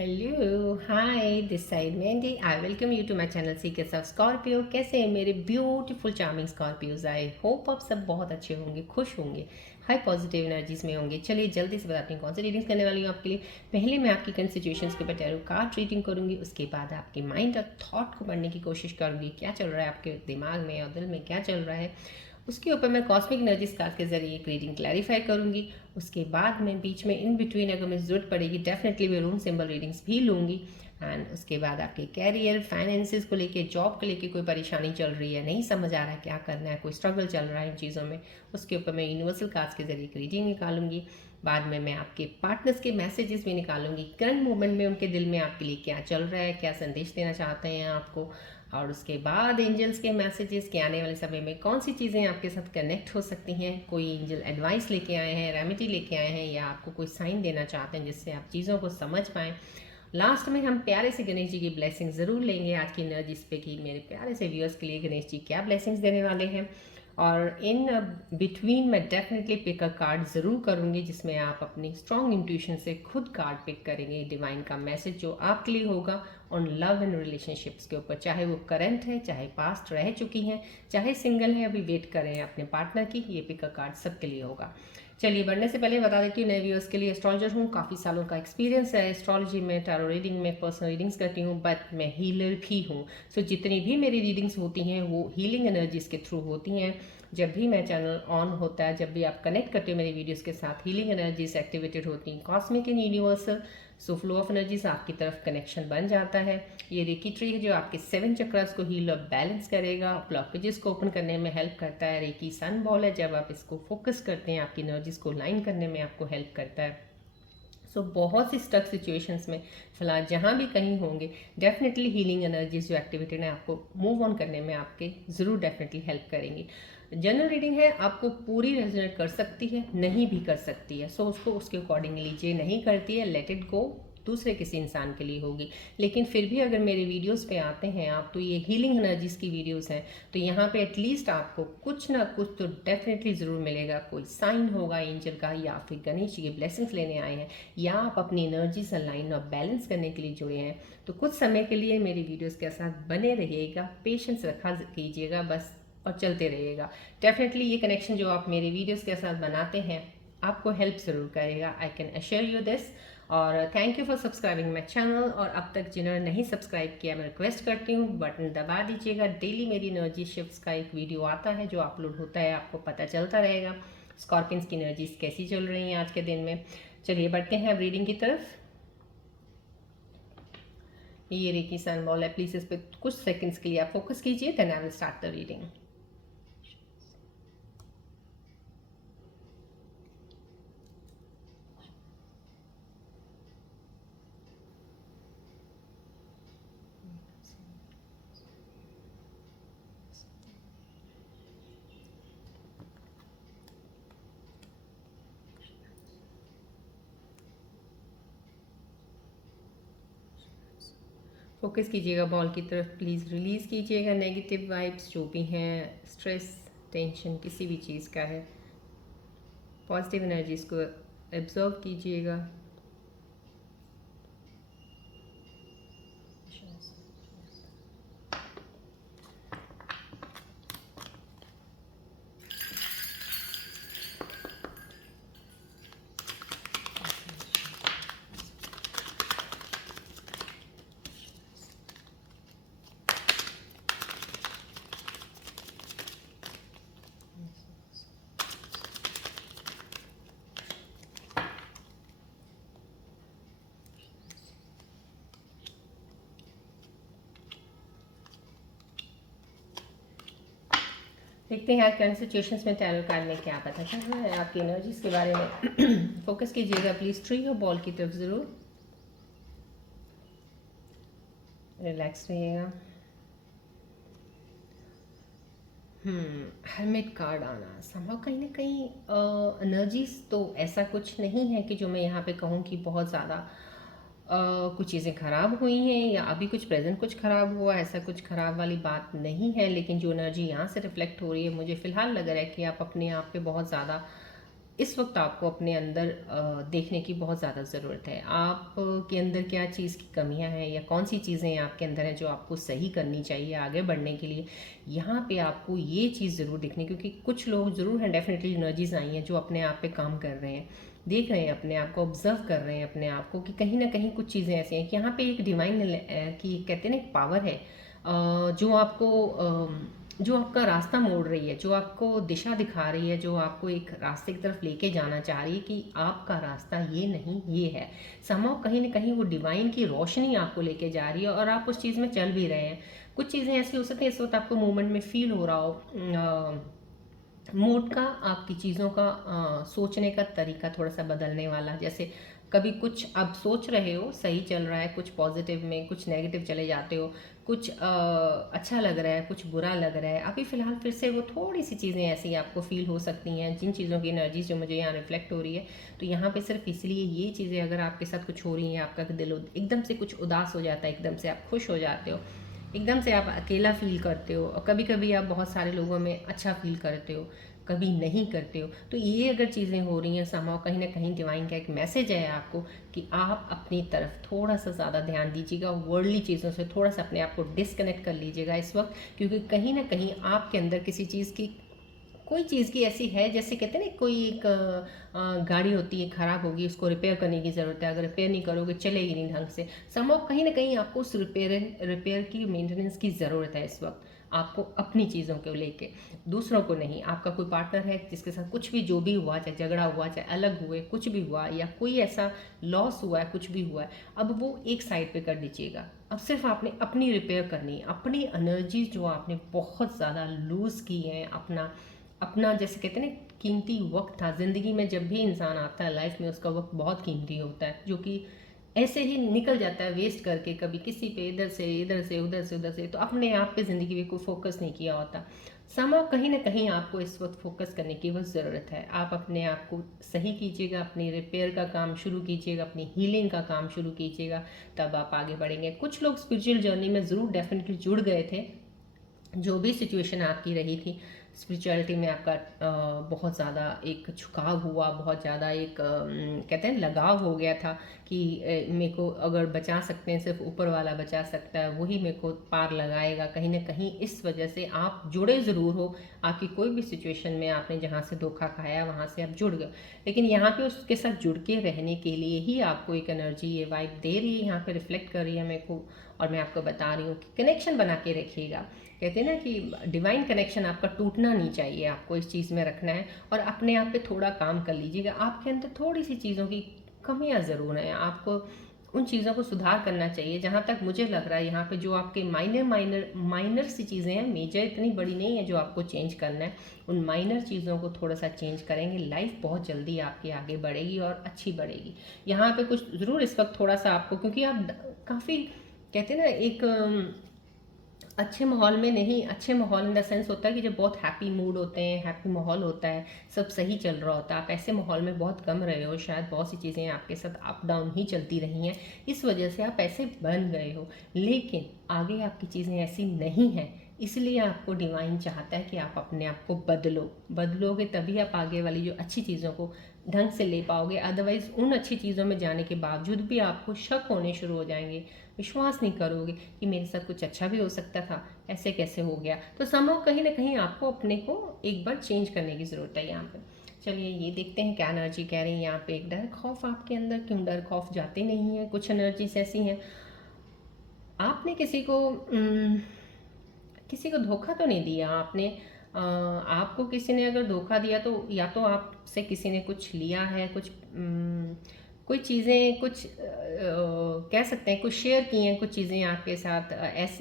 Hello hi this side Mehndi I welcome you to my channel secrets of Scorpio. कैसे हैं मेरे beautiful charming Scorpios? I hope आप सब बहुत अच्छे होंगे, खुश होंगे, हाई पॉजिटिव एनर्जीज में होंगे। चलिए जल्दी से बताती हूँ कौन सी रीडिंग्स करने वाली हूँ आपके लिए। पहले मैं आपकी करंट सिचुएशंस के ऊपर टैरो कार्ड रीडिंग करूँगी, उसके बाद आपके माइंड और थॉट को पढ़ने की कोशिश करूँगी, क्या चल रहा है आपके दिमाग में और दिल में, क्या चल रहा है। उसके ऊपर मैं कॉस्मिक एनर्जीज कार्ड के जरिए एक रीडिंग क्लैरिफाई करूँगी। उसके बाद मैं बीच में इन बिटवीन अगर मुझे ज़रूरत पड़ेगी डेफिनेटली मैं रूम सिंबल रीडिंग्स भी लूँगी। एंड उसके बाद आपके कैरियर फाइनेंसिस को लेके, जॉब को लेके कोई परेशानी चल रही है, नहीं समझ आ रहा है क्या करना है, कोई स्ट्रगल चल रहा है इन चीज़ों में, उसके ऊपर मैं यूनिवर्सल कार्ड्स के जरिए एक रीडिंग निकालूंगी। बाद में मैं आपके पार्टनर्स के मैसेजेस भी निकालूंगी, करंट मोमेंट में उनके दिल में आपके लिए क्या चल रहा है, क्या संदेश देना चाहते हैं आपको। और उसके बाद एंजल्स के मैसेजेस के आने वाले समय में कौन सी चीज़ें आपके साथ कनेक्ट हो सकती हैं, कोई एंजल एडवाइस लेके आए हैं, रेमेडी लेके आए हैं, या आपको कोई साइन देना चाहते हैं जिससे आप चीज़ों को समझ पाएँ। लास्ट में हम प्यारे से गणेश जी की ब्लेसिंग ज़रूर लेंगे आज की एनर्जीज पे कि मेरे प्यारे से व्यूअर्स के लिए गणेश जी क्या ब्लेसिंग्स देने वाले हैं। और इन बिटवीन मैं डेफिनेटली पिक अ कार्ड ज़रूर करूँगी जिसमें आप अपनी स्ट्रॉन्ग इंट्यूशन से खुद कार्ड पिक करेंगे, डिवाइन का मैसेज जो आपके लिए होगा ऑन लव एंड रिलेशनशिप्स के ऊपर, चाहे वो करंट है, चाहे पास्ट रह चुकी हैं, चाहे सिंगल है अभी वेट कर रहे हैं अपने पार्टनर की, ये पिक अ कार्ड सबके लिए होगा। चलिए बढ़ने से पहले बता देती हूँ नए व्यूअर्स के लिए, एस्ट्रोलॉजर हूँ, काफ़ी सालों का एक्सपीरियंस है एस्ट्रोलॉजी में, टैरो रीडिंग में, पर्सनल रीडिंग्स करती हूँ, बट मैं हीलर भी हूँ। सो जितनी भी मेरी रीडिंग्स होती हैं वो हीलिंग एनर्जीज के थ्रू होती हैं। जब भी मेरा चैनल ऑन होता है, जब भी आप कनेक्ट करते हो मेरी वीडियोस के साथ, हीलिंग एनर्जीज एक्टिवेटेड होती हैं, cosmic and universal. So flow of energies आपकी तरफ कनेक्शन बन जाता है। ये रेकी ट्री है जो आपके 7 चक्रास को हील और बैलेंस करेगा, ब्लॉकेजेस को ओपन करने में हेल्प करता है। रेकी सन बॉल है, जब आप इसको फोकस करते हैं आपकी एनर्जीज को लाइन करने में आपको हेल्प करता है। सो बहुत सी स्टक सिचुएशंस में फिलहाल जहाँ भी कहीं होंगे, डेफिनेटली हीलिंग एनर्जीज जो एक्टिवेटेड है आपको मूव ऑन करने में आपके ज़रूर डेफिनेटली हेल्प करेंगी। जनरल रीडिंग है, आपको पूरी रेजोनेट कर सकती है, नहीं भी कर सकती है, सो उसको उसके अकॉर्डिंग लीजिए, नहीं करती है लेट इट गो, दूसरे किसी इंसान के लिए होगी। लेकिन फिर भी अगर मेरे वीडियोस पे आते हैं आप, तो ये हीलिंग एनर्जीज की वीडियोस हैं, तो यहाँ पे एटलीस्ट आपको कुछ ना कुछ तो डेफिनेटली ज़रूर मिलेगा, कोई साइन होगा एंजल का, या फिर गणेश जी के ब्लेसिंग्स लेने आए हैं, या आप अपनी एनर्जी से अलाइन और बैलेंस करने के लिए जुड़े हैं, तो कुछ समय के लिए मेरी वीडियोस के साथ बने रहिएगा, पेशेंस रखा कीजिएगा बस, और चलते रहिएगा। डेफिनेटली ये कनेक्शन जो आप मेरे वीडियोस के साथ बनाते हैं आपको हेल्प ज़रूर करेगा, I can assure you this. और thank you for subscribing my channel. और अब तक जिन्होंने नहीं सब्सक्राइब किया मैं रिक्वेस्ट करती हूँ बटन दबा दीजिएगा। डेली मेरी एनर्जी शिफ्ट्स का एक वीडियो आता है जो अपलोड होता है, आपको पता चलता रहेगा स्कॉर्पियंस की एनर्जीज कैसी चल रही हैं आज के दिन में। चलिए बढ़ते हैं अब रीडिंग की तरफ। ये रेकी सन बॉल है, प्लीज़ इस पर कुछ सेकंड्स के लिए आप फोकस कीजिए, then I will start the reading. Focus कीजिएगा बॉल की तरफ, प्लीज़ रिलीज़ कीजिएगा नेगेटिव वाइब्स जो भी हैं, स्ट्रेस, टेंशन किसी भी चीज़ का है, पॉजिटिव एनर्जीज को एब्जॉर्व कीजिएगा। देखते हैं आज करंट सिचुएशंस में टैरो कार्ड में क्या पता चल रहा है आपकी एनर्जीज के बारे में। फोकस कीजिएगा प्लीज़ ट्री और बॉल की तरफ ज़रूर, रिलैक्स रहिएगा। हेलमेट कार्ड आना संभव, कहीं ना कहीं एनर्जीज तो ऐसा कुछ नहीं है कि जो मैं यहाँ पे कहूँ कि बहुत ज़्यादा कुछ चीज़ें ख़राब हुई हैं या अभी कुछ प्रेजेंट कुछ ख़राब हुआ, ऐसा कुछ ख़राब वाली बात नहीं है। लेकिन जो एनर्जी यहाँ से रिफ्लेक्ट हो रही है, मुझे फ़िलहाल लग रहा है कि आप अपने आप पे बहुत ज़्यादा इस वक्त आपको अपने अंदर देखने की बहुत ज़्यादा ज़रूरत है। आप के अंदर क्या चीज़ की कमियां हैं या कौन सी चीज़ें आपके अंदर हैं जो आपको सही करनी चाहिए आगे बढ़ने के लिए। यहाँ पे आपको ये चीज़ ज़रूर देखनी, क्योंकि कुछ लोग ज़रूर हैं, डेफिनेटली एनर्जीज आई हैं जो अपने आप पे काम कर रहे हैं, देख रहे हैं अपने आप को, ऑब्जर्व कर रहे हैं अपने आप को कि कहीं ना कहीं कुछ चीज़ें ऐसी हैं कि यहाँ पे एक डिवाइन की कहते हैं ना एक पावर है, जो आपको जो आपका रास्ता मोड़ रही है, जो आपको दिशा दिखा रही है, जो आपको एक रास्ते की तरफ लेके जाना चाह रही है कि आपका रास्ता ये नहीं ये है। समहाउ कहीं ना कहीं वो डिवाइन की रोशनी आपको लेके जा रही है और आप उस चीज़ में चल भी रहे हैं। कुछ चीज़ें ऐसी हो सकती हैं इस वक्त आपको मूवमेंट में फील हो रहा हो, मूड का, आपकी चीज़ों का सोचने का तरीका थोड़ा सा बदलने वाला। जैसे कभी कुछ आप सोच रहे हो सही चल रहा है, कुछ पॉजिटिव में, कुछ नेगेटिव चले जाते हो, कुछ अच्छा लग रहा है, कुछ बुरा लग रहा है। अभी फ़िलहाल फिर से वो थोड़ी सी चीज़ें ऐसी आपको फील हो सकती हैं, जिन चीज़ों की एनर्जी जो मुझे यहाँ रिफ्लेक्ट हो रही है। तो यहाँ पे सिर्फ इसलिए ये चीज़ें अगर आपके साथ कुछ हो रही हैं, आपका दिल एकदम से कुछ उदास हो जाता है, एकदम से आप खुश हो जाते हो, एकदम से आप अकेला फील करते हो, और कभी कभी आप बहुत सारे लोगों में अच्छा फील करते हो, कभी नहीं करते हो। तो ये अगर चीज़ें हो रही हैं समहाउ, कहीं ना कहीं डिवाइन का एक मैसेज है आपको कि आप अपनी तरफ थोड़ा सा ज़्यादा ध्यान दीजिएगा, वर्ल्डली चीज़ों से थोड़ा सा अपने आप को डिस्कनेक्ट कर लीजिएगा इस वक्त। क्योंकि कहीं ना कहीं आपके अंदर किसी चीज़ की, कोई चीज़ की ऐसी है, जैसे कहते हैं ना कोई एक गाड़ी होती है ख़राब होगी, उसको रिपेयर करने की ज़रूरत है, अगर रिपेयर नहीं करोगे चलेगी नहीं ढंग से। समहाउ कहीं ना कहीं आपको उस रिपेयर की मेंटेनेंस की ज़रूरत है इस वक्त, आपको अपनी चीज़ों को लेके, दूसरों को नहीं। आपका कोई पार्टनर है जिसके साथ कुछ भी जो भी हुआ, चाहे झगड़ा हुआ, चाहे अलग हुए, कुछ भी हुआ, या कोई ऐसा लॉस हुआ है, कुछ भी हुआ है, अब वो एक साइड पे कर दीजिएगा। अब सिर्फ आपने अपनी रिपेयर करनी है, अपनी एनर्जी जो आपने बहुत ज़्यादा लूज़ की है, अपना अपना जैसे कहते हैं ना कीमती वक्त था ज़िंदगी में। जब भी इंसान आता है लाइफ में, उसका वक्त बहुत कीमती होता है, जो कि ऐसे ही निकल जाता है वेस्ट करके, कभी किसी पे इधर से इधर से उधर से उधर से, तो अपने आप पे ज़िंदगी में कोई फोकस नहीं किया होता। समा कहीं ना कहीं आपको इस वक्त फोकस करने की बस ज़रूरत है। आप अपने आप को सही कीजिएगा, अपनी रिपेयर का काम शुरू कीजिएगा, अपनी हीलिंग का काम शुरू कीजिएगा, तब आप आगे बढ़ेंगे। कुछ लोग स्पिरिचुअल जर्नी में ज़रूर डेफिनेटली जुड़ गए थे, जो भी सिचुएशन आपकी रही थी स्पिरिचुअलिटी में, आपका बहुत ज़्यादा एक झुकाव हुआ, बहुत ज़्यादा एक कहते हैं लगाव हो गया था कि मेरे को अगर बचा सकते हैं सिर्फ ऊपर वाला बचा सकता है, वही मेरे को पार लगाएगा। कहीं ना कहीं इस वजह से आप जुड़े ज़रूर हो, आपकी कोई भी सिचुएशन में आपने जहाँ से धोखा खाया वहाँ से आप जुड़ गए, लेकिन यहाँ पे उसके साथ जुड़ के रहने के लिए ही आपको एक एनर्जी ये वाइब दे रही है, यहाँ पे रिफ्लेक्ट कर रही है मेरे को। और मैं आपको बता रही हूँ कि कनेक्शन बना के रखिएगा। कहते हैं ना कि डिवाइन कनेक्शन आपका टूटना नहीं चाहिए, आपको इस चीज़ में रखना है। और अपने आप पे थोड़ा काम कर लीजिएगा, आपके अंदर थोड़ी सी चीज़ों की कमियां ज़रूर हैं, आपको उन चीज़ों को सुधार करना चाहिए। जहाँ तक मुझे लग रहा है यहाँ पे जो आपके माइनर सी चीज़ें हैं, मेजर इतनी बड़ी नहीं है जो आपको चेंज करना है, उन माइनर चीज़ों को थोड़ा सा चेंज करेंगे, लाइफ बहुत जल्दी आपकी आगे बढ़ेगी और अच्छी बढ़ेगी। यहाँ पे कुछ ज़रूर इस वक्त थोड़ा सा आपको, क्योंकि आप काफ़ी कहते हैं ना एक अच्छे माहौल में नहीं, अच्छे माहौल इन द सेंस होता है कि जब बहुत हैप्पी मूड होते हैं, हैप्पी माहौल होता है, सब सही चल रहा होता है, आप ऐसे माहौल में बहुत कम रहे हो, शायद बहुत सी चीज़ें आपके साथ अप डाउन ही चलती रही हैं, इस वजह से आप ऐसे बन गए हो। लेकिन आगे आपकी चीज़ें ऐसी नहीं हैं, इसलिए आपको डिवाइन चाहता है कि आप अपने आप को बदलोगे तभी आप आगे वाली जो अच्छी चीज़ों को ढंग से ले पाओगे। अदरवाइज़ उन अच्छी चीज़ों में जाने के बावजूद भी आपको शक होने शुरू हो जाएंगे, विश्वास नहीं करोगे कि मेरे साथ कुछ अच्छा भी हो सकता था, ऐसे कैसे हो गया। तो समहाउ कहीं ना कहीं आपको अपने को एक बार चेंज करने की ज़रूरत है यहाँ पे। चलिए ये देखते हैं क्या एनर्जी कह रही है यहाँ पे। एक डर खौफ आपके अंदर, क्यों डर खौफ जाते नहीं है। कुछ एनर्जीज ऐसी हैं, आपने किसी को धोखा तो नहीं दिया आपने, आपको किसी ने अगर धोखा दिया तो या तो आपसे किसी ने कुछ लिया है, कुछ कोई चीज़ें कुछ कह सकते हैं कुछ शेयर की हैं, कुछ चीज़ें आपके साथ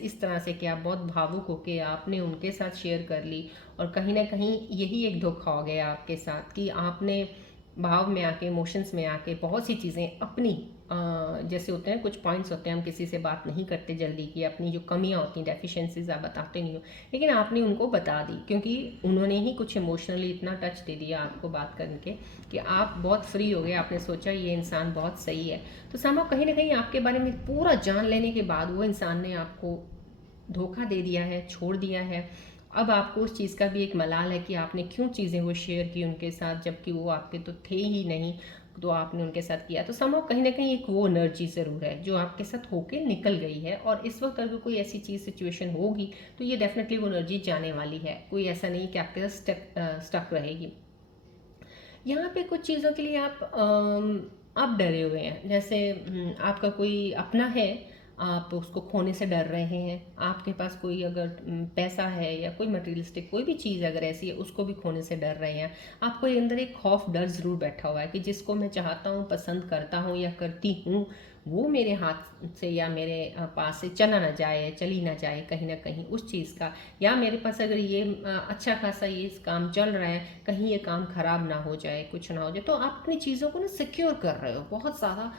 इस तरह से कि आप बहुत भावुक होके आपने उनके साथ शेयर कर ली, और कहीं ना कहीं यही एक धोखा हो गया आपके साथ कि आपने भाव में आके, इमोशंस में आके बहुत सी चीज़ें अपनी जैसे होते हैं कुछ पॉइंट्स होते हैं, हम किसी से बात नहीं करते जल्दी, कि अपनी जो कमियां होती हैं, डेफिशिएंसीज आप बताते नहीं हो, लेकिन आपने उनको बता दी क्योंकि उन्होंने ही कुछ इमोशनली इतना टच दे दिया आपको बात करके कि आप बहुत फ्री हो गए, आपने सोचा ये इंसान बहुत सही है। तो समा कहीं ना कहीं आपके बारे में पूरा जान लेने के बाद वो इंसान ने आपको धोखा दे दिया है, छोड़ दिया है, अब आपको उस चीज़ का भी एक मलाल है कि आपने क्यों चीज़ें वो शेयर की उनके साथ, जबकि वो आपके तो थे ही नहीं, तो आपने उनके साथ किया। तो समहाउ कहीं ना कहीं एक वो एनर्जी ज़रूर है जो आपके साथ होके निकल गई है, और इस वक्त अगर कोई ऐसी चीज़ सिचुएशन होगी तो ये डेफिनेटली वो एनर्जी जाने वाली है। कोई ऐसा नहीं कि आपके साथ स्टक रहेगी। यहाँ पे कुछ चीज़ों के लिए आप डरे हुए हैं। जैसे आपका कोई अपना है, आप उसको खोने से डर रहे हैं। आपके पास कोई अगर पैसा है या कोई मटेरियलिस्टिक कोई भी चीज़ अगर ऐसी है, उसको भी खोने से डर रहे हैं। आपको अंदर एक खौफ डर ज़रूर बैठा हुआ है कि जिसको मैं चाहता हूँ, पसंद करता हूँ या करती हूँ, वो मेरे हाथ से या मेरे पास से चला ना जाए, चली ना जाए कहीं ना कहीं उस चीज़ का। या मेरे पास अगर ये अच्छा खासा ये काम चल रहा है, कहीं ये काम ख़राब ना हो जाए, कुछ ना हो जाए। तो आप अपनी चीज़ों को ना सिक्योर कर रहे हो बहुत ज़्यादा।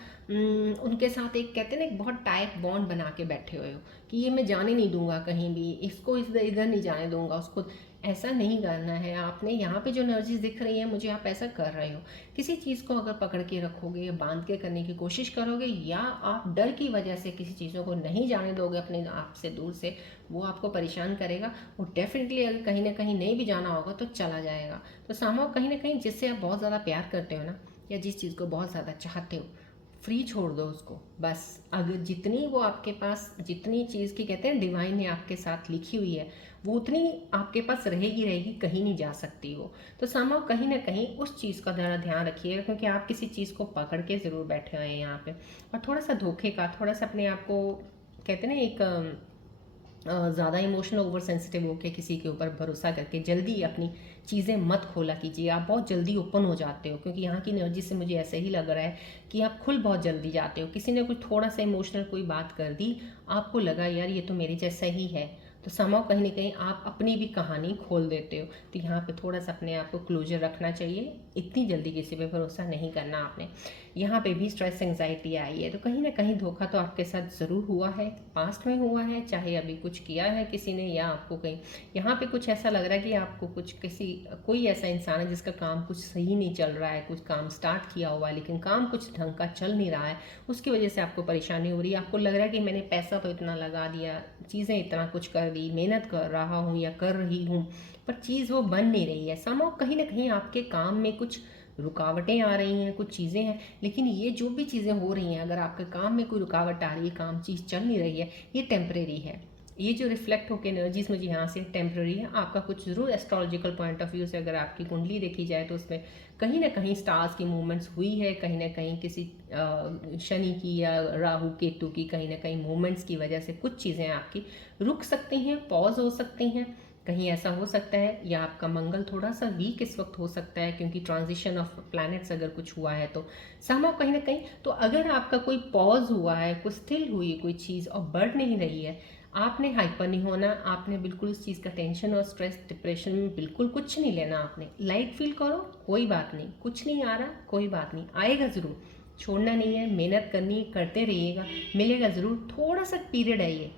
उनके साथ एक कहते हैं ना, एक बहुत टाइट बॉन्ड बना के बैठे हुए हो कि ये मैं जाने नहीं दूंगा कहीं भी, इसको इधर इधर नहीं जाने दूंगा, उसको। ऐसा नहीं करना है आपने। यहाँ पे जो एनर्जीज दिख रही है मुझे, आप ऐसा कर रहे हो। किसी चीज़ को अगर पकड़ के रखोगे या बांध के करने की कोशिश करोगे, या आप डर की वजह से किसी चीज़ों को नहीं जाने दोगे अपने आप से दूर से, वो आपको परेशान करेगा। वो डेफिनेटली अगर कहीं ना कहीं नहीं भी जाना होगा तो चला जाएगा। तो समहाउ कहीं ना कहीं जिससे आप बहुत ज़्यादा प्यार करते हो ना, या जिस चीज़ को बहुत ज़्यादा चाहते हो, फ्री छोड़ दो उसको बस। अगर जितनी वो आपके पास, जितनी चीज़ की कहते हैं डिवाइन ने आपके साथ लिखी हुई है, वो उतनी आपके पास रहेगी रहेगी, कहीं नहीं जा सकती वो। तो समहाउ कहीं ना कहीं उस चीज़ का ज़रा ध्यान रखिएगा, क्योंकि आप किसी चीज़ को पकड़ के ज़रूर बैठे हुए हैं यहाँ पे। और थोड़ा सा धोखे का, थोड़ा सा अपने आप को कहते हैं ना, एक ज़्यादा इमोशनल ओवर सेंसिटिव होकर किसी के ऊपर भरोसा करके जल्दी अपनी चीज़ें मत खोला कीजिए। आप बहुत जल्दी ओपन हो जाते हो, क्योंकि यहाँ की एनर्जी से मुझे ऐसे ही लग रहा है कि आप खुल बहुत जल्दी जाते हो। किसी ने कुछ थोड़ा सा इमोशनल कोई बात कर दी, आपको लगा यार ये तो मेरे जैसा ही है, तो समाव कहीं ना कहीं आप अपनी भी कहानी खोल देते हो। तो यहाँ पे थोड़ा सा अपने आप को क्लोजर रखना चाहिए, इतनी जल्दी किसी पे भरोसा नहीं करना आपने। यहाँ पे भी स्ट्रेस एंजाइटी आई है, तो कहीं ना कहीं धोखा तो आपके साथ ज़रूर हुआ है, पास्ट में हुआ है, चाहे अभी कुछ किया है किसी ने या आपको कहीं। यहाँ पे कुछ ऐसा लग रहा है कि आपको कुछ कोई ऐसा इंसान है जिसका काम कुछ सही नहीं चल रहा है, कुछ काम स्टार्ट किया हुआ है लेकिन काम कुछ ढंग का चल नहीं रहा है, उसकी वजह से आपको परेशानी हो रही है। आपको लग रहा है कि मैंने पैसा तो इतना लगा दिया, चीज़ें इतना कुछ कर दी, मेहनत कर रहा हूँ या कर रही हूँ, पर चीज़ वो बन नहीं रही है। समाव कहीं ना कहीं आपके काम में कुछ रुकावटें आ रही हैं, कुछ चीज़ें हैं। लेकिन ये जो भी चीज़ें हो रही हैं, अगर आपके काम में कोई रुकावट आ रही है, काम चीज़ चल नहीं रही है, ये टेम्परेरी है। ये जो रिफ्लेक्ट होकर एनर्जीज मुझे यहाँ से टेम्प्रेरी है। आपका कुछ ज़रूर एस्ट्रोलॉजिकल पॉइंट ऑफ व्यू से अगर आपकी कुंडली देखी जाए तो उसमें कहीं ना कहीं स्टार्स की मूवमेंट्स हुई है, कहीं ना कहीं किसी शनि की या राहु केतु की कहीं ना कहीं मूवमेंट्स की वजह से कुछ चीज़ें आपकी रुक सकती हैं, पॉज हो सकती हैं। कहीं ऐसा हो सकता है, या आपका मंगल थोड़ा सा वीक इस वक्त हो सकता है, क्योंकि ट्रांजिशन ऑफ प्लैनेट्स अगर कुछ हुआ है तो समाव कहीं ना कहीं। तो अगर आपका कोई पॉज हुआ है, कुछ स्थिल हुई कोई चीज़ और बढ़ नहीं रही है, आपने हाइपर नहीं होना। आपने बिल्कुल उस चीज़ का टेंशन और स्ट्रेस डिप्रेशन में बिल्कुल कुछ नहीं लेना। आपने लाइट फील करो, कोई बात नहीं, कुछ नहीं आ रहा कोई बात नहीं, आएगा ज़रूर। छोड़ना नहीं है, मेहनत करनी है, करते रहिएगा, मिलेगा ज़रूर। थोड़ा सा पीरियड है ये,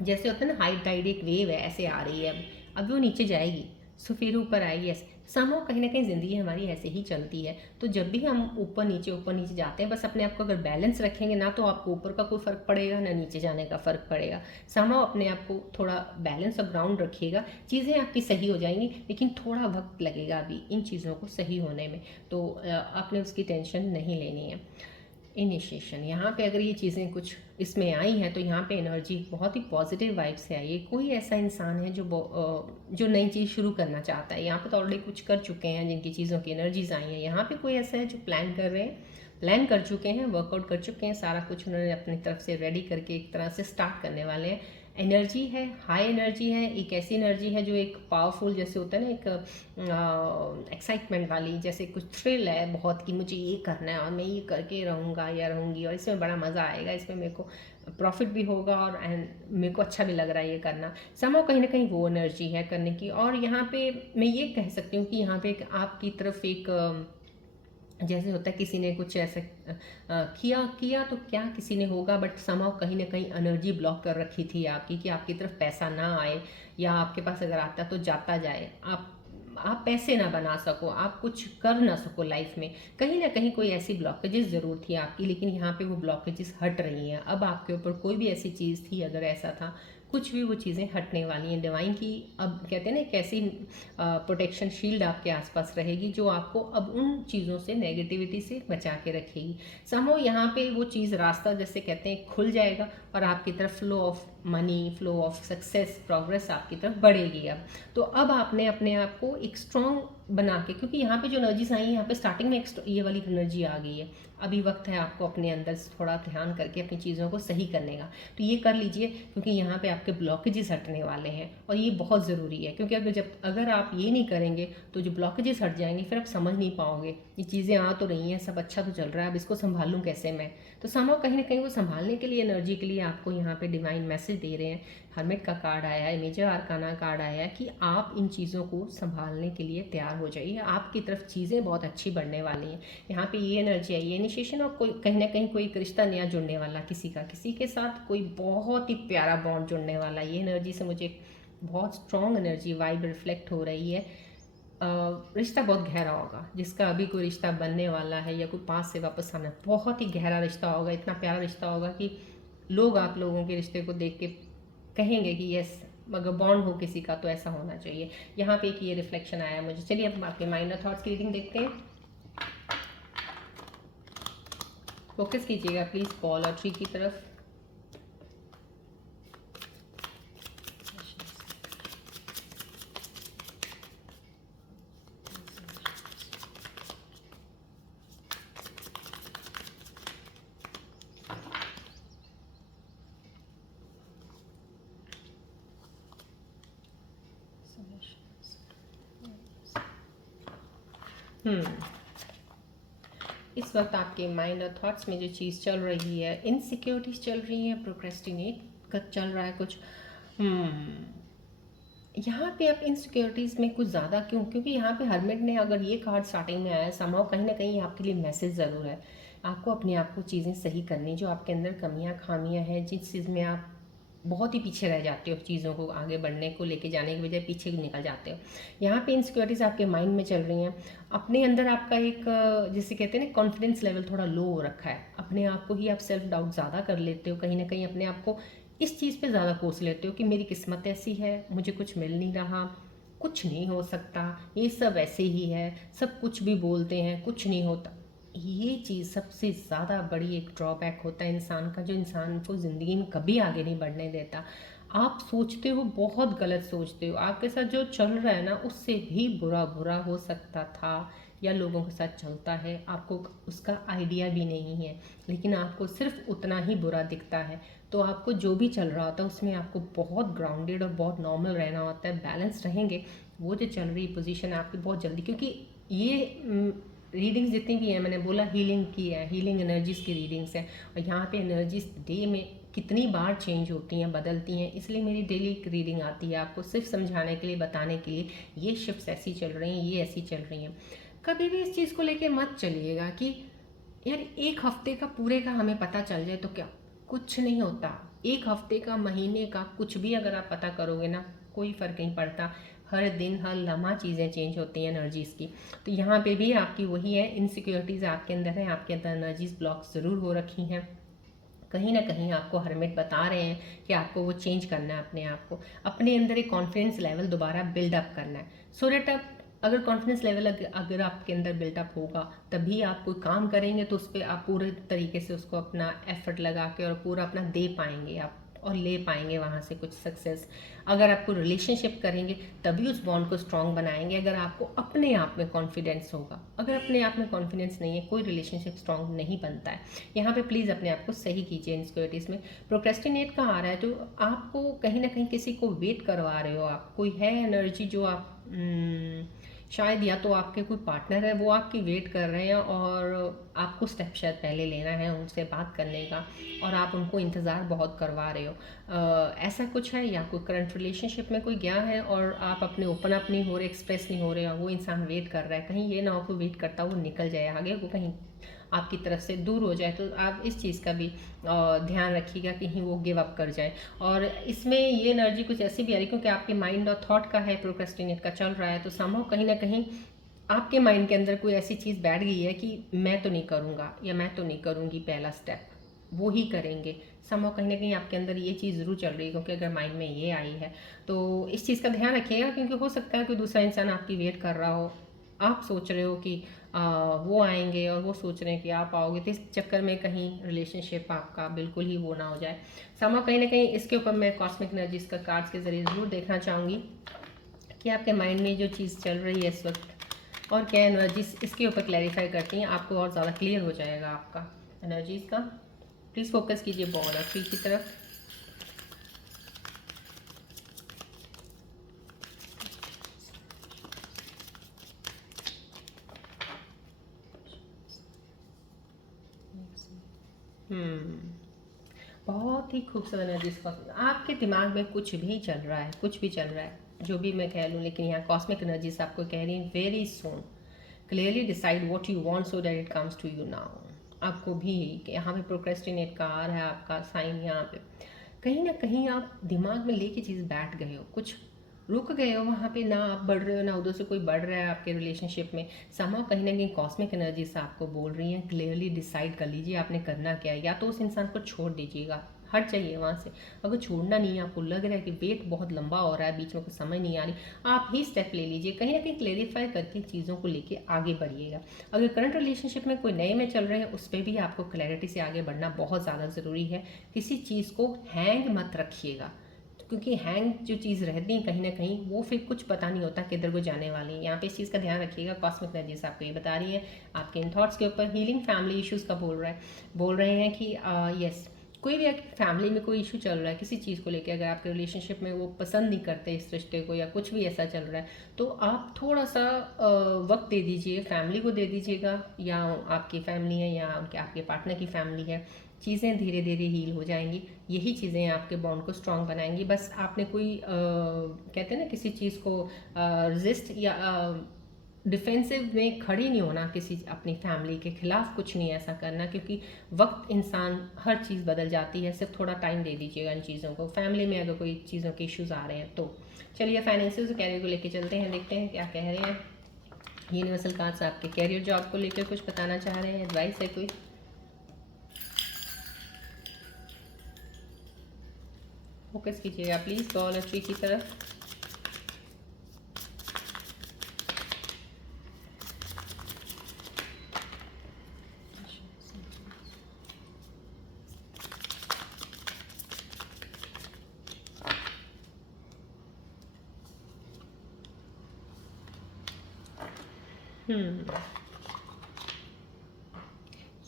जैसे होता है ना हाई टाइड, एक वेव है ऐसे आ रही है, अब वो नीचे जाएगी, सो फिर ऊपर आएगी। ऐसे समहाउ कहीं ना कहीं ज़िंदगी हमारी ऐसे ही चलती है। तो जब भी हम ऊपर नीचे जाते हैं, बस अपने आप को अगर बैलेंस रखेंगे ना, तो आपको ऊपर का कोई फ़र्क पड़ेगा ना नीचे जाने का फ़र्क पड़ेगा। समहाउ अपने आप को थोड़ा बैलेंस और ग्राउंड रखिएगा, चीज़ें आपकी सही हो जाएंगी। लेकिन थोड़ा वक्त लगेगा अभी इन चीज़ों को सही होने में, तो आपने उसकी टेंशन नहीं लेनी है। इनिशिएशन, यहाँ पे अगर ये चीज़ें कुछ इसमें आई हैं तो यहाँ पे एनर्जी बहुत ही पॉजिटिव वाइब से आई है। कोई ऐसा इंसान है जो नई चीज़ शुरू करना चाहता है। यहाँ पे तो ऑलरेडी कुछ कर चुके हैं जिनकी चीज़ों की एनर्जीज आई हैं। यहाँ पे कोई ऐसा है जो प्लान कर रहे हैं, प्लान कर चुके हैं, वर्कआउट कर चुके हैं, सारा कुछ उन्होंने अपनी तरफ से रेडी करके एक तरह से स्टार्ट करने वाले हैं। एनर्जी है, हाई एनर्जी है, एक ऐसी एनर्जी है जो एक पावरफुल, जैसे होता है ना एक एक्साइटमेंट वाली, जैसे कुछ थ्रिल है बहुत कि मुझे ये करना है और मैं ये करके रहूँगा या रहूँगी और इसमें बड़ा मज़ा आएगा, इसमें मेरे को प्रॉफिट भी होगा और एंड मेरे को अच्छा भी लग रहा है ये करना। समहाउ कहीं ना कहीं वो एनर्जी है करने की। और यहाँ पे मैं ये कह सकती हूँ कि यहाँ पे एक आपकी तरफ एक जैसे होता है किसी ने कुछ ऐसे किया किया तो क्या किसी ने होगा, बट समहाउ कहीं ना कहीं एनर्जी ब्लॉक कर रखी थी आपकी कि आपकी तरफ पैसा ना आए, या आपके पास अगर आता तो जाता जाए, आप पैसे ना बना सको, आप कुछ कर ना सको लाइफ में। कहीं ना कहीं कोई ऐसी ब्लॉकेजेस ज़रूर थी आपकी, लेकिन यहाँ पे वो ब्लॉकेजेस हट रही हैं। अब आपके ऊपर कोई भी ऐसी चीज़ थी, अगर ऐसा था, कुछ भी वो चीज़ें हटने वाली हैं। डिवाइन की अब कहते हैं ना कैसी प्रोटेक्शन शील्ड आपके आसपास रहेगी जो आपको अब उन चीज़ों से, नेगेटिविटी से बचा के रखेगी। समहाउ यहाँ पे वो चीज़, रास्ता जैसे कहते हैं, खुल जाएगा और आपकी तरफ flow of money, flow of success, progress आपकी तरफ बढ़ेगी। अब तो अब आपने अपने आप को एक स्ट्रॉन्ग बना के, क्योंकि यहाँ पे जो एनर्जीज आई हैं, यहाँ पे स्टार्टिंग में ये वाली एनर्जी आ गई है, अभी वक्त है आपको अपने अंदर थोड़ा ध्यान करके अपनी चीज़ों को सही करने का। तो ये कर लीजिए, क्योंकि यहाँ पे आपके ब्लॉकेजेस हटने वाले हैं और ये बहुत ज़रूरी है। क्योंकि अगर आप ये नहीं करेंगे तो जो ब्लॉकेजेस हट जाएंगे, फिर आप समझ नहीं पाओगे ये चीज़ें आ तो रही हैं, सब अच्छा तो चल रहा है, अब इसको संभालूँ कैसे मैं। तो समहाउ कहीं ना कहीं वो संभालने के लिए, एनर्जी के लिए आपको यहाँ पे डिवाइन मैसेज दे रहे हैं। हर्मिट का कार्ड आया है, मेजर आर्काना कार्ड आया है कि आप इन चीज़ों को संभालने के लिए तैयार हो जाइए, आपकी तरफ चीज़ें बहुत अच्छी बढ़ने वाली हैं। यहाँ पे ये एनर्जी आई है इनिशिएशन, और कोई कहीं ना कहीं कोई रिश्ता नया जुड़ने वाला, किसी के साथ कोई बहुत ही प्यारा बॉन्ड जुड़ने वाला। ये एनर्जी से मुझे बहुत स्ट्रॉन्ग एनर्जी वाइब रिफ्लेक्ट हो रही है। रिश्ता बहुत गहरा होगा, जिसका अभी कोई रिश्ता बनने वाला है या कोई पास से वापस आना, बहुत ही गहरा रिश्ता होगा, इतना प्यारा रिश्ता होगा कि लोग आप लोगों के रिश्ते को देख के कहेंगे कि यस, अगर बॉन्ड हो किसी का तो ऐसा होना चाहिए। यहाँ पे एक ये रिफ्लेक्शन आया मुझे। चलिए अब आपके माइनर थॉट्स की रीडिंग देखते हैं। फोकस कीजिएगा प्लीज़ कॉल और ट्री की तरफ। इस वक्त आपके माइंड और थॉट्स में जो चीज़ चल रही है, इनसिक्योरिटीज चल रही हैं, प्रोक्रेस्टिनेट का चल रहा है कुछ। यहाँ पे आप इनसिक्योरिटीज़ में कुछ ज़्यादा क्यों, क्योंकि यहाँ पे हर्मिट ने, अगर ये कार्ड स्टार्टिंग में आया, समहाउ कहीं ना कहीं आपके लिए मैसेज ज़रूर है। आपको अपने आप को चीज़ें सही करनी, जो आपके अंदर कमियाँ खामियाँ हैं, जिस चीज़ में आप बहुत ही पीछे रह जाते हो, चीज़ों को आगे बढ़ने को लेके जाने की बजाय पीछे निकल जाते हो। यहाँ पे इनसिक्योरिटीज़ आपके माइंड में चल रही हैं। अपने अंदर आपका एक, जिसे कहते हैं ना, कॉन्फिडेंस लेवल थोड़ा लो हो रखा है। अपने आप को ही आप सेल्फ डाउट ज़्यादा कर लेते हो, कहीं ना कहीं अपने आप को इस चीज़ पे ज़्यादा कोस लेते हो कि मेरी किस्मत ऐसी है, मुझे कुछ मिल नहीं रहा, कुछ नहीं हो सकता, ये सब ऐसे ही है, सब कुछ भी बोलते हैं, कुछ नहीं होता। ये चीज़ सबसे ज़्यादा बड़ी एक ड्रॉबैक होता है इंसान का, जो इंसान को ज़िंदगी में कभी आगे नहीं बढ़ने देता। आप सोचते हो, बहुत गलत सोचते हो, आपके साथ जो चल रहा है ना, उससे भी बुरा बुरा हो सकता था, या लोगों के साथ चलता है, आपको उसका आइडिया भी नहीं है, लेकिन आपको सिर्फ उतना ही बुरा दिखता है। तो आपको जो भी चल रहा होता है उसमें आपको बहुत ग्राउंडेड और बहुत नॉर्मल रहना होता है, बैलेंस रहेंगे। वो जो चल रही पोजीशन है आपकी बहुत जल्दी, क्योंकि ये रीडिंग्स जितनी भी हैं, मैंने बोला हीलिंग की है, हीलिंग एनर्जीज़ की रीडिंग्स हैं, और यहाँ पे एनर्जीज डे में कितनी बार चेंज होती हैं, बदलती हैं, इसलिए मेरी डेली एक रीडिंग आती है आपको सिर्फ समझाने के लिए, बताने के लिए ये शिफ्ट्स ऐसी चल रही हैं, ये ऐसी चल रही हैं। कभी भी इस चीज़ को लेके मत चलिएगा कि यार एक हफ्ते का पूरे का हमें पता चल जाए तो क्या, कुछ नहीं होता। एक हफ्ते का, महीने का, कुछ भी अगर आप पता करोगे ना, कोई फ़र्क नहीं पड़ता। हर दिन, हर लम्हा चीज़ें चेंज होती हैं एनर्जीज़ की। तो यहाँ पे भी आपकी वही है, इनसिक्योरिटीज़ आपके अंदर है, आपके अंदर एनर्जीज ब्लॉक ज़रूर हो रखी हैं। कहीं ना कहीं आपको हर्मिट बता रहे हैं कि आपको वो चेंज करना है, अपने आप को, अपने अंदर एक कॉन्फिडेंस लेवल दोबारा बिल्डअप करना है। सो दैट आप, अगर कॉन्फिडेंस लेवल अगर आपके अंदर बिल्डअप होगा, तभी आप कोई काम करेंगे तो उस पर आप पूरे तरीके से उसको अपना एफर्ट लगा के और पूरा अपना दे पाएंगे आप, और ले पाएंगे वहाँ से कुछ सक्सेस। अगर आप कोई रिलेशनशिप करेंगे तभी उस बॉन्ड को स्ट्रॉन्ग बनाएंगे, अगर आपको अपने आप में कॉन्फिडेंस होगा। अगर अपने आप में कॉन्फिडेंस नहीं है, कोई रिलेशनशिप स्ट्रॉन्ग नहीं बनता है। यहाँ पे प्लीज़ अपने आप को सही कीजिए। इनसिक्योरिटीज़ में प्रोक्रेस्टिनेट का आ रहा है, तो आपको कहीं ना कहीं किसी को वेट करवा रहे हो आप, कोई है एनर्जी जो आप शायद, या तो आपके कोई पार्टनर है वो आपकी वेट कर रहे हैं, और आपको स्टेप शायद पहले लेना है उनसे बात करने का, और आप उनको इंतज़ार बहुत करवा रहे हो। ऐसा कुछ है, या कोई करंट रिलेशनशिप में कोई गया है और आप अपने ओपन अप नहीं हो रहे, एक्सप्रेस नहीं हो रहे, और वो इंसान वेट कर रहा है। कहीं ये ना हो, कोई वेट करता वो निकल जाए आगे, वो कहीं आपकी तरफ से दूर हो जाए, तो आप इस चीज़ का भी ध्यान रखिएगा, कहीं वो गिव अप कर जाए। और इसमें ये एनर्जी कुछ ऐसी भी आ रही है, क्योंकि आपके माइंड और थॉट का है, प्रोक्रेस्टिनेट का चल रहा है, तो समहाउ कहीं ना कहीं आपके माइंड के अंदर कोई ऐसी चीज़ बैठ गई है कि मैं तो नहीं करूँगा, या मैं तो नहीं करूँगी पहला स्टेप। वो ही करेंगे। समहाउ कहीं ना कहीं आपके अंदर ये चीज़ ज़रूर चल रही है, क्योंकि अगर माइंड में ये आई है तो इस चीज़ का ध्यान रखिएगा, क्योंकि हो सकता है कोई दूसरा इंसान आपकी वेट कर रहा हो, आप सोच रहे हो कि वो आएंगे और वो सोच रहे हैं कि आप आओगे, तो इस चक्कर में कहीं रिलेशनशिप आपका बिल्कुल ही वो ना हो जाए। समहाउ कहीं ना कहीं इसके ऊपर मैं कॉस्मिक एनर्जीज का कार्ड्स के ज़रिए ज़रूर देखना चाहूँगी कि आपके माइंड में जो चीज़ चल रही है इस वक्त और क्या एनर्जीज इसके ऊपर क्लैरिफाई करती हैं, आपको और ज़्यादा क्लियर हो जाएगा आपका एनर्जीज का। प्लीज़ फोकस कीजिए बॉल और फील की तरफ। बहुत ही खूबसूरत एनर्जीज का, आपके दिमाग में कुछ भी चल रहा है, कुछ भी चल रहा है जो भी मैं कह लूँ, लेकिन यहाँ कॉस्मिक एनर्जीज आपको कह रही हैं very soon clearly decide what you want so that it comes to you now. आपको भी यहाँ पे प्रोक्रेस्टिनेट का आ रहा है आपका साइन, यहाँ पे कहीं ना कहीं आप दिमाग में लेके चीज़ बैठ गए हो, कुछ रुक गए हो वहाँ पे, ना आप बढ़ रहे हो ना उधर से कोई बढ़ रहा है आपके रिलेशनशिप में। समहाउ कहीं ना कहीं कॉस्मिक एनर्जीज आपको बोल रही हैं क्लियरली डिसाइड कर लीजिए आपने करना क्या है। या तो उस इंसान को छोड़ दीजिएगा, हट जाइए वहाँ से। अगर छोड़ना नहीं है, आपको लग रहा है कि वेट बहुत लंबा हो रहा है, बीच में कुछ समझ नहीं आ रही, आप ही स्टेप ले लीजिए, कहीं ना कहीं क्लेरिफाई करके चीज़ों को लेके आगे बढ़िएगा। अगर करंट रिलेशनशिप में कोई नए में चल रहे हैं, उस पर भी आपको क्लैरिटी से आगे बढ़ना बहुत ज़्यादा ज़रूरी है। किसी चीज़ को हैंग मत रखिएगा, क्योंकि हैंग जो चीज़ रहती है कहीं ना कहीं वो फिर कुछ पता नहीं होता किधर को जाने वाली है। यहाँ पे इस चीज़ का ध्यान रखिएगा। कॉस्मिक एनर्जीज आपको ये बता रही है आपके इन थॉट्स के ऊपर। हीलिंग फैमिली इश्यूज़ का बोल रहे हैं कि यस, कोई भी फैमिली में कोई इशू चल रहा है किसी चीज़ को लेकर, अगर आपके रिलेशनशिप में वो पसंद नहीं करते इस रिश्ते को या कुछ भी ऐसा चल रहा है, तो आप थोड़ा सा वक्त दे दीजिए, फैमिली को दे दीजिएगा, या आपकी फैमिली है या उनके आपके पार्टनर की फैमिली है, चीज़ें धीरे धीरे हील हो जाएंगी। यही चीज़ें आपके बॉन्ड को स्ट्रॉन्ग बनाएंगी। बस आपने कोई कहते हैं ना किसी चीज़ को रजिस्ट या डिफेंसिव में खड़ी नहीं होना, किसी अपनी फैमिली के खिलाफ कुछ नहीं ऐसा करना, क्योंकि वक्त इंसान हर चीज़ बदल जाती है। सिर्फ थोड़ा टाइम दे दीजिएगा इन चीज़ों को, फैमिली में अगर कोई चीज़ों के इश्यूज़ आ रहे हैं तो। चलिए फाइनेंशियल कैरियर को लेके चलते हैं, देखते हैं क्या कह रहे हैं यूनिवर्सल कार्ड्स। आपके कैरियर जॉब को लेकर कुछ बताना चाह रहे हैं, एडवाइस है कोई? फोकस कीजिएगा प्लीज़ बॉल और ट्री की तरफ।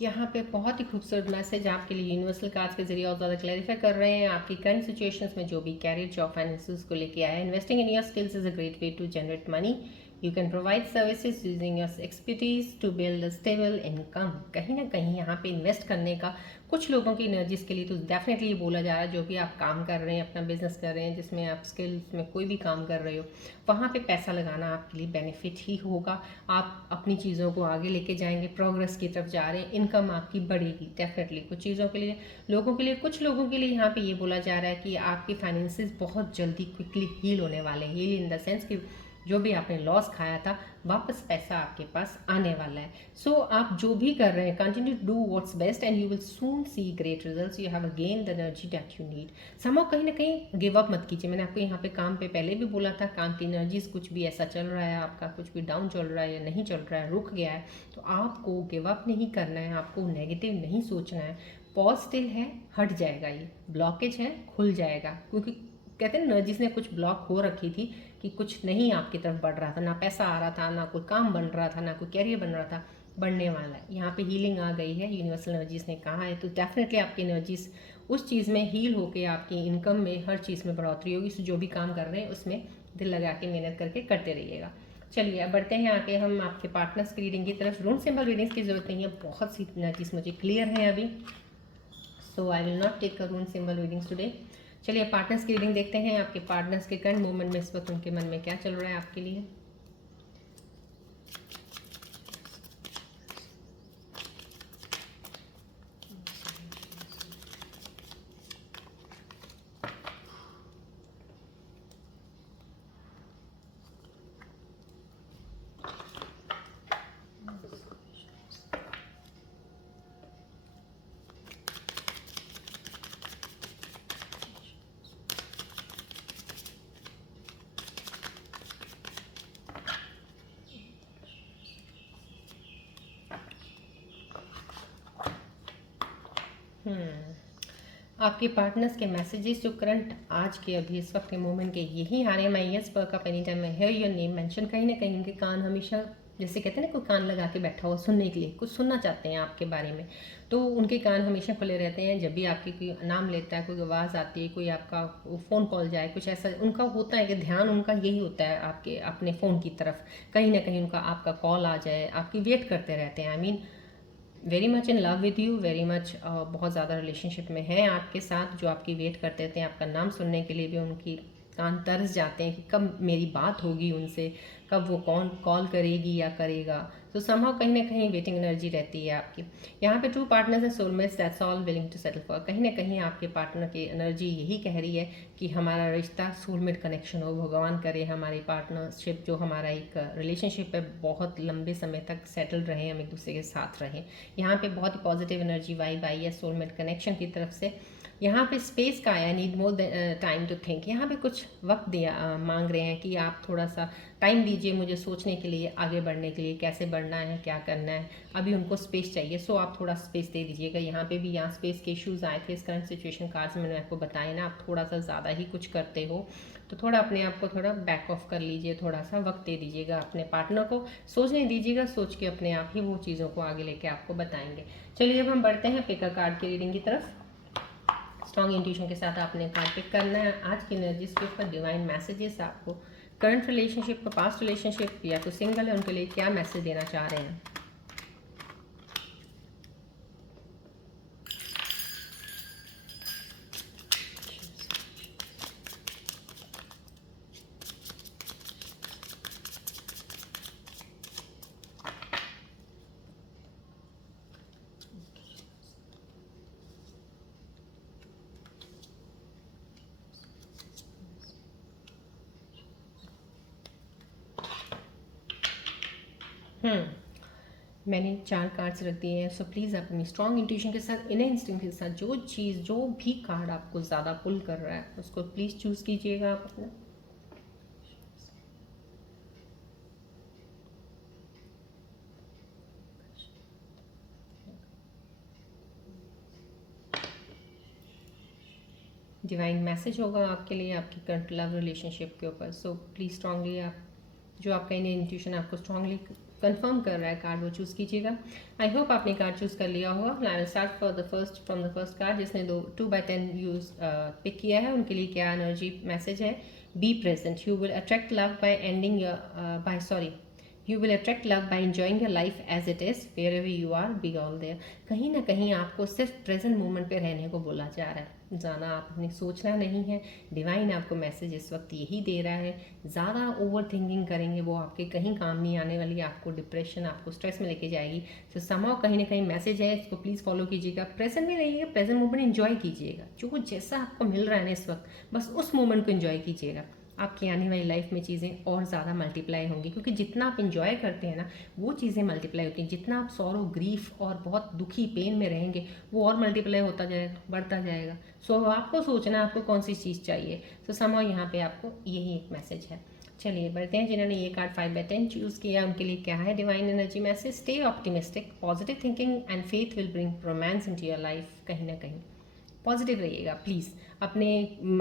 यहाँ पे बहुत ही खूबसूरत मैसेज आपके लिए यूनिवर्सल कार्ड्स के जरिए और ज़्यादा क्लैरिफाई कर रहे हैं आपकी करंट सिचुएशंस में जो भी कैरियर जॉब फाइनेंसेस को लेके आया है। Investing in your skills is a great way to generate money. You can provide services using your expertise to build a stable income. कहीं ना कहीं यहाँ पे इन्वेस्ट करने का कुछ लोगों की एनर्जीज के लिए तो डेफिनेटली बोला जा रहा है, जो भी आप काम कर रहे हैं, अपना बिजनेस कर रहे हैं, जिसमें आप स्किल्स में कोई भी काम कर रहे हो, वहाँ पे पैसा लगाना आपके लिए बेनिफिट ही होगा। आप अपनी चीज़ों को आगे लेके जाएंगे, प्रोग्रेस की तरफ जा रहे हैं, इनकम आपकी बढ़ेगी डेफिनेटली। कुछ चीज़ों के लिए, लोगों के लिए, कुछ लोगों के लिए यहाँ पे ये बोला जा रहा है कि आपकी फाइनेंसेस बहुत जल्दी क्विकली हील होने वाले हैं। हील इन द सेंस कि जो भी आपने लॉस खाया था वापस पैसा आपके पास आने वाला है। सो आप जो भी कर रहे हैं, continue to do what's best and you will soon see great results. You have again the energy that you need. Somehow कहीं ना कहीं गिव अप मत कीजिए। मैंने आपको यहाँ पे काम पे पहले भी बोला था, काम की एनर्जीज कुछ भी ऐसा चल रहा है आपका, कुछ भी डाउन चल रहा है या नहीं चल रहा है, रुक गया है, तो आपको गिव अप नहीं करना है, आपको नेगेटिव नहीं सोचना है। पॉजिटिव है, हट जाएगा, ये ब्लॉकेज है, खुल जाएगा। क्योंकि कहते हैं ना, जिसने कुछ ब्लॉक हो रखी थी कि कुछ नहीं आपकी तरफ बढ़ रहा था, ना पैसा आ रहा था, ना कोई काम बन रहा था, ना कोई कैरियर बन रहा था, बढ़ने वाला है। यहाँ पे हीलिंग आ गई है, यूनिवर्सल एनर्जीज ने कहा है, तो डेफिनेटली आपकी एनर्जीज उस चीज़ में हील होके आपकी इनकम में, हर चीज़ में बढ़ोतरी होगी। सो जो भी काम कर रहे हैं उसमें दिल लगा के मेहनत करके करते रहिएगा। चलिए अब बढ़ते हैं आके हम आपके पार्टनर्स की रीडिंग की तरफ। रून सिंबल रीडिंग्स की जरूरत नहीं है, बहुत सी एनर्जीज मुझे क्लियर है अभी, so I will not take a rune symbol readings today. चलिए पार्टनर्स की रीडिंग देखते हैं, आपके पार्टनर्स के करंट मोमेंट में इस वक्त उनके मन में क्या चल रहा है आपके लिए। आपके पार्टनर्स के मैसेजेस जो करंट आज के अभी इस वक्त के मोमेंट के यही आ रहे हैं। My yes work up any time I hear your name mention, कहीं ना कहीं उनके कान हमेशा जैसे कहते हैं ना कोई कान लगा के बैठा हुआ सुनने के लिए, कुछ सुनना चाहते हैं आपके बारे में, तो उनके कान हमेशा खुले रहते हैं। जब भी आपकी कोई नाम लेता है, कोई आवाज़ आती है, कोई आपका फ़ोन कॉल जाए, कुछ ऐसा उनका होता है कि ध्यान उनका यही होता है आपके अपने फ़ोन की तरफ, कहीं ना कहीं उनका आपका कॉल आ जाए, आपकी वेट करते रहते हैं। I mean very much in love with you, very much बहुत ज़्यादा रिलेशनशिप में हैं आपके साथ, जो आपकी वेट करते थे आपका नाम सुनने के लिए भी उनकी कान तरस जाते हैं कि कब मेरी बात होगी उनसे, कब वो कौन कॉल करेगी या करेगा। तो समहाउ कहीं ना कहीं वेटिंग एनर्जी रहती है आपकी। यहाँ पे टू पार्टनर्स है, soulmates that's all willing to settle for. कहीं ना कहीं आपके पार्टनर की एनर्जी यही कह रही है कि हमारा रिश्ता सोलमेट कनेक्शन हो, भगवान करे हमारी पार्टनरशिप जो हमारा एक रिलेशनशिप है बहुत लंबे समय तक सेटल रहे, हम एक दूसरे के साथ रहें। यहाँ पे बहुत ही पॉजिटिव एनर्जी वाइब आई है सोलमेट कनेक्शन की तरफ से। यहाँ पे स्पेस का आया, need more time to think. यहाँ पे कुछ वक्त दिया मांग रहे हैं कि आप थोड़ा सा टाइम दीजिए मुझे सोचने के लिए, आगे बढ़ने के लिए, कैसे बढ़ना है, क्या करना है। अभी उनको स्पेस चाहिए, सो आप थोड़ा स्पेस दे दीजिएगा। यहाँ पे भी यहाँ स्पेस के इश्यूज आए थे इस करंट सिचुएशन कार्ड्स में, मैंने आपको बताया ना, आप थोड़ा सा ज़्यादा ही कुछ करते हो, तो थोड़ा अपने आप को थोड़ा बैक ऑफ कर लीजिए, थोड़ा सा वक्त दे दीजिएगा अपने पार्टनर को, सोचने दीजिएगा, सोच के अपने आप ही वो चीज़ों को आगे लेके आपको बताएंगे। चलिए अब हम बढ़ते हैं पिक अ कार्ड की रीडिंग की तरफ। स्ट्रॉन्ग इंट्यूशन के साथ आपने कार्ड पिक करना है। आज की एनर्जीज के ऊपर डिवाइन मैसेजेस आपको करंट रिलेशनशिप का, पास्ट रिलेशनशिप या तो सिंगल है उनके लिए क्या मैसेज देना चाह रहे हैं। मैंने 4 कार्ड्स रख दिए हैं, सो प्लीज़ आप अपनी स्ट्रॉन्ग इंट्यूशन के साथ, इनर इंस्टिंक्ट के साथ जो चीज़, जो भी कार्ड आपको ज़्यादा पुल कर रहा है उसको प्लीज़ चूज़ कीजिएगा आप अपना। डिवाइन मैसेज होगा आपके लिए आपकी करंट लव रिलेशनशिप के ऊपर, सो प्लीज़ स्ट्रांगली आप जो आपका इनर इंट्यूशन आपको स्ट्रांगली कंफर्म कर रहा है कार्ड वो चूज़ कीजिएगा। आई होप आपने कार्ड चूज़ कर लिया होगा। I will start for the first from the first card, जिसने 2/10 यूज पिक किया है उनके लिए क्या एनर्जी मैसेज है। Be present, you will attract love by ending your you will attract love by enjoying your life as it is, wherever you R B all there. कहीं ना कहीं आपको सिर्फ प्रेजेंट मोमेंट पे रहने को बोला जा रहा है, ज़्यादा आपने सोचना नहीं है। डिवाइन आपको मैसेज इस वक्त यही दे रहा है, ज़्यादा ओवर थिंकिंग करेंगे वो आपके कहीं काम नहीं आने वाली, आपको डिप्रेशन, आपको स्ट्रेस में लेके जाएगी। तो समाव कहीं ना कहीं मैसेज है, इसको प्लीज़ फॉलो कीजिएगा। प्रेजेंट में रहिएगा, प्रेजेंट मोमेंट एंजॉय कीजिएगा, जो जैसा आपको मिल रहा है ना इस वक्त बस उस मोमेंट को एंजॉय कीजिएगा। आपकी आने वाली लाइफ में चीज़ें और ज़्यादा मल्टीप्लाई होंगी, क्योंकि जितना आप इंजॉय करते हैं ना वो चीज़ें मल्टीप्लाई होती हैं। जितना आप सॉरो, ग्रीफ और बहुत दुखी, पेन में रहेंगे वो और मल्टीप्लाई होता जाएगा, बढ़ता जाएगा। सो आपको सोचना है आपको कौन सी चीज़ चाहिए। सो समहाउ यहाँ पे आपको यही एक मैसेज है। चलिए बढ़ते हैं, जिन्होंने ये कार्ड 5/10 चूज़ किया उनके लिए क्या है divine energy message. Stay optimistic, positive thinking and faith will bring romance into your life. कहीं ना कहीं पॉजिटिव रहिएगा प्लीज़। अपने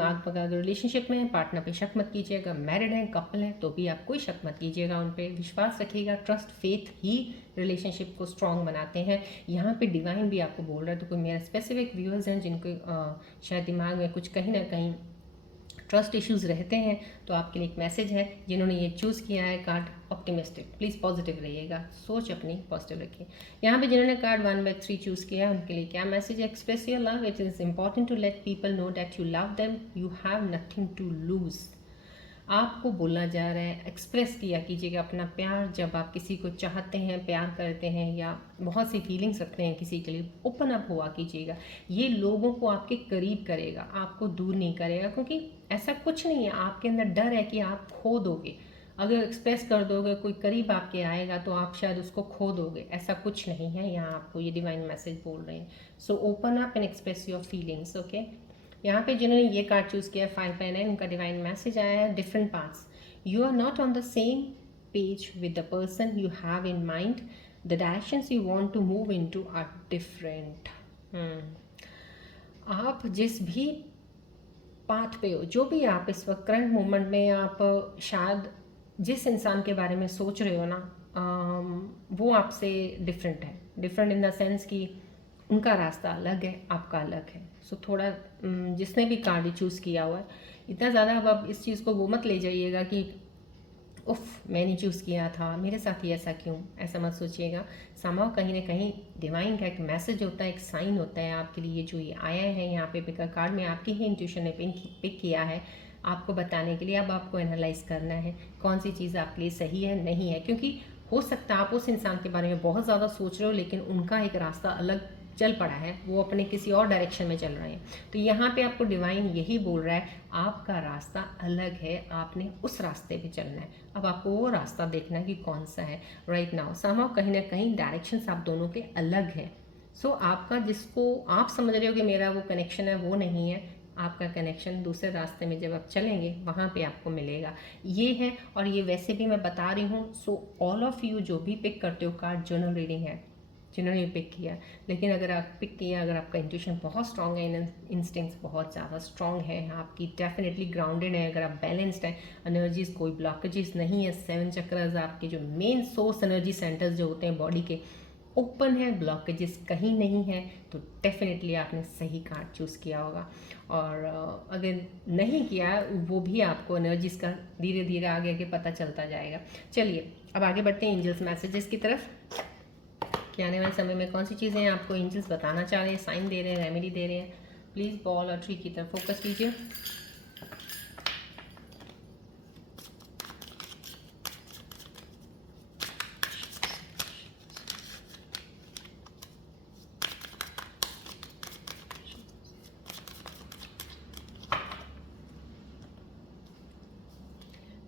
आप अगर रिलेशनशिप में हैं पार्टनर पे शक मत कीजिएगा, मैरिड हैं, कपल है तो भी आप कोई शक मत कीजिएगा, उन पर विश्वास रखिएगा। ट्रस्ट, फेथ ही रिलेशनशिप को स्ट्रॉन्ग बनाते हैं। यहाँ पे डिवाइन भी आपको बोल रहा है, तो कोई मेरा स्पेसिफिक व्यूअर्स हैं जिनको शायद दिमाग में कुछ कहीं ना कहीं ट्रस्ट इश्यूज रहते हैं, तो आपके लिए एक मैसेज है। जिन्होंने ये चूज़ किया है कार्ड ऑप्टिमिस्टिक, प्लीज़ पॉजिटिव रहिएगा, सोच अपनी पॉजिटिव रखिए। यहाँ पे जिन्होंने कार्ड 1/3 चूज़ किया है उनके लिए क्या मैसेज है। Express your love, it is important to let people know that you love them, you have nothing to lose. आपको बोला जा रहा है एक्सप्रेस किया कीजिएगा अपना प्यार। जब आप किसी को चाहते हैं, प्यार करते हैं या बहुत सी फीलिंग्स रखते हैं किसी के लिए, ओपन अप हुआ कीजिएगा। ये लोगों को आपके करीब करेगा, आपको दूर नहीं करेगा, क्योंकि ऐसा कुछ नहीं है। आपके अंदर डर है कि आप खो दोगे, अगर एक्सप्रेस कर दोगे कोई करीब आपके आएगा तो आप शायद उसको खो दोगे, ऐसा कुछ नहीं है। यहाँ आपको ये डिवाइन मैसेज बोल रहे हैं। So open up and express your feelings, okay. यहाँ पे जिन्होंने ये कार्ड चूज़ किया 5/9 उनका डिवाइन मैसेज आया है different parts. You are not on the same page with the person you have in mind, the directions you want to move into are different. आप जिस भी पाथ पे हो, जो भी आप इस वक्त करंट मोमेंट में आप शायद जिस इंसान के बारे में सोच रहे हो ना, वो आपसे डिफरेंट है। डिफरेंट इन द सेंस कि उनका रास्ता अलग है, आपका अलग है। सो थोड़ा जिसने भी कार्ड चूज़ किया हुआ है, इतना ज़्यादा अब आप इस चीज़ को वो मत ले जाइएगा कि उफ मैंने चूज़ किया था, मेरे साथ ही ऐसा क्यों, ऐसा मत सोचिएगा। समाव कहीं ना कहीं डिवाइन का एक मैसेज होता है, एक साइन होता है आपके लिए। जो ये आया है यहाँ पे पिकर कार्ड में, आपकी ही इंट्यूशन ने पिक किया है आपको बताने के लिए। अब आपको एनालाइज करना है कौन सी चीज़ आपके लिए सही है, नहीं है। क्योंकि हो सकता है आप उस इंसान के बारे में बहुत ज़्यादा सोच रहे हो, लेकिन उनका एक रास्ता अलग चल पड़ा है, वो अपने किसी और डायरेक्शन में चल रहे हैं। तो यहाँ पे आपको डिवाइन यही बोल रहा है, आपका रास्ता अलग है, आपने उस रास्ते पे चलना है। अब आपको वो रास्ता देखना है कि कौन सा है राइट नाउ। समहाउ कहीं ना कहीं डायरेक्शंस आप दोनों के अलग हैं। सो आपका जिसको आप समझ रहे हो कि मेरा वो कनेक्शन है, वो नहीं है। आपका कनेक्शन दूसरे रास्ते में जब आप चलेंगे वहाँ पे आपको मिलेगा, ये है। और ये वैसे भी मैं बता रही हूँ। सो ऑल ऑफ यू जो भी पिक करते हो कार्ड, जर्नल रीडिंग है जिन्होंने पिक किया, लेकिन अगर आप पिक किया, अगर आपका इंट्यूशन बहुत स्ट्रांग है, इंस्टिंक्ट्स बहुत ज़्यादा स्ट्रांग है, आपकी डेफिनेटली ग्राउंडेड है, अगर आप बैलेंस्ड है, एनर्जीज कोई ब्लॉकेजेस नहीं है, 7 चक्रस आपके जो मेन सोर्स एनर्जी सेंटर्स जो होते हैं बॉडी के ओपन है, ब्लॉकेजेस कहीं नहीं है, तो डेफिनेटली आपने सही कार्ड चूज़ किया होगा। और अगर नहीं किया, वो भी आपको एनर्जीज का धीरे धीरे आगे आगे पता चलता जाएगा। चलिए अब आगे बढ़ते हैं एंजल्स मैसेजेस की तरफ कि आने वाले समय में कौन सी चीज़ें आपको एंजल्स बताना चाह रहे हैं, साइन दे रहे हैं, रेमेडी दे रहे हैं। प्लीज़ बॉल और ट्री की तरफ फोकस कीजिए।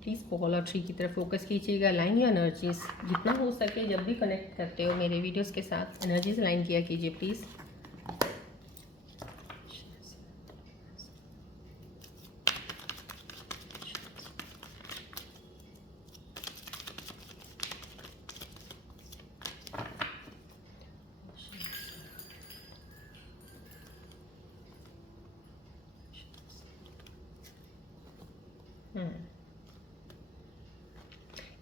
प्लीज़ बॉल और ट्री की तरफ फोकस कीजिएगा। लाइन या एनर्जीज जितना हो सके, जब भी कनेक्ट करते हो मेरे वीडियोस के साथ, एनर्जीज लाइन किया कीजिए प्लीज़।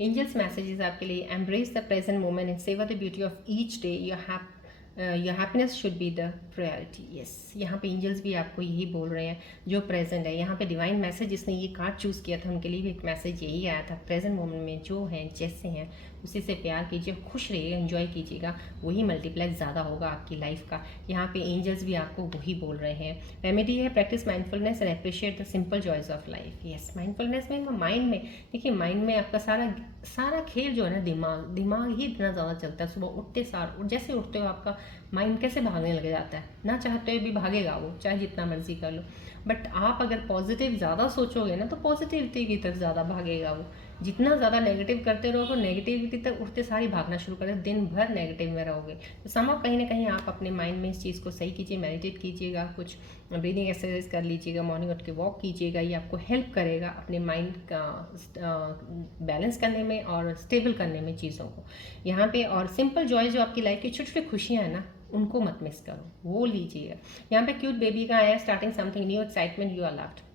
एंजल्स मैसेजेस आपके लिए, embrace the present moment and savour the beauty of each day. Your happiness should be the priority. Yes, यहाँ पे एंजल्स भी आपको यही बोल रहे हैं जो प्रेजेंट है। यहाँ पे डिवाइन मैसेज जिसने ये कार्ड चूज़ किया था उनके लिए भी एक मैसेज यही आया था, प्रेजेंट मोमेंट में जो है जैसे हैं उसी से प्यार कीजिए, खुश रहिएगा, एंजॉय कीजिएगा, वही मल्टीप्लाई ज़्यादा होगा आपकी लाइफ का। यहाँ पे एंजल्स भी आपको वही बोल रहे हैं। रेमेडी है, practice mindfulness and appreciate the simple joys of life. Yes, mindfulness में माइंड में देखिए, माइंड में आपका सारा खेल जो है ना, दिमाग ही इतना ज़्यादा चलता है। सुबह उठते सार जैसे उठते हो आपका माइंड कैसे भागने लग जाता है, ना चाहते हुए भी भागेगा वो, चाहे जितना मर्जी कर लो। बट आप अगर पॉजिटिव ज़्यादा सोचोगे ना, तो पॉजिटिविटी की तरफ ज़्यादा भागेगा वो। जितना ज़्यादा नेगेटिव करते रहोगे, नेगेटिविटी तक उठते सारी भागना शुरू कर दे, दिन भर नेगेटिव में रहोगे। तो समाव कहीं ना कहीं आप अपने माइंड में इस चीज़ को सही कीजिए, मेडिटेट कीजिएगा, कुछ ब्रीदिंग एक्सरसाइज कर लीजिएगा, मॉर्निंग उठ के वॉक कीजिएगा। ये आपको हेल्प करेगा अपने माइंड का बैलेंस करने में और स्टेबल करने में चीज़ों को यहाँ पे। और सिंपल जॉय जो आपकी लाइफ की छोटी छोटी खुशियाँ हैं ना, उनको मत मिस करो, वो लीजिएगा। यहाँ पे क्यूट बेबी का आया, starting something new, excitement, you are loved.